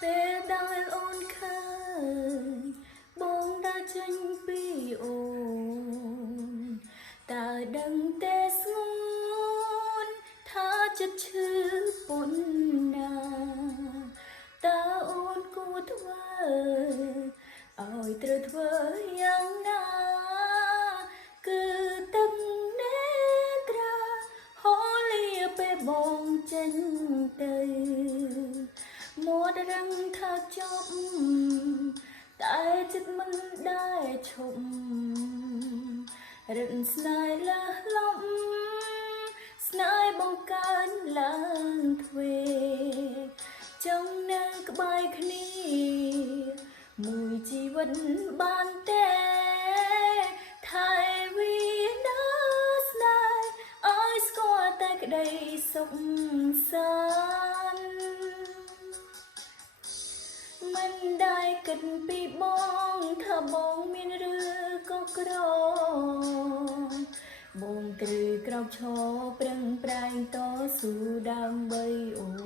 ពេលដែលអូនឃើញបងដើរចេញពីអូនតើដឹងទេស្ងួនថាចិត្តឈឺប៉ុណ្ណាតើអូនគួរធ្វើឲ្យត្រូវធ្វើយ៉ាងណាគឺទឹកនេត្រាហូរលាពេលបងចេញទៅមាត់រឹងថាចប់តែចិត្តមិនដែលឈប់រឹងស្នេហ៍លះលប់ស្នេហ៍បង្កើនឡើងទ្វេចង់នៅក្បែរគ្នាមួយជីវិតបានទេថែវីណាស្នេហ៍ឲ្យស្គាល់តែក្តីសុខសាន្តមិនដែលគិតពីបងថាបងមានឬក៏ក្របងត្រូវក្រោកឈរប្រឹងប្រែងតស៊ូដើម្បីអូន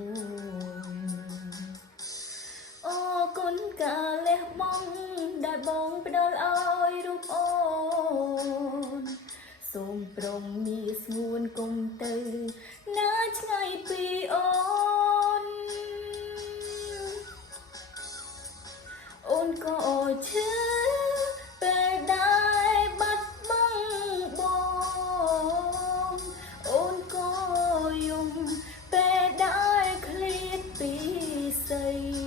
អរគុណការលះបង់ដែលបងផ្ដល់ឲ្យរូបអូនសូមព្រមងាស្ងួនគុំទៅណាឆ្ងាយពីអូនអូនក៏ឈឺពេលដែលបាត់បង់បងអូនក៏យំពេលដែលឃ្លាតពីស្អី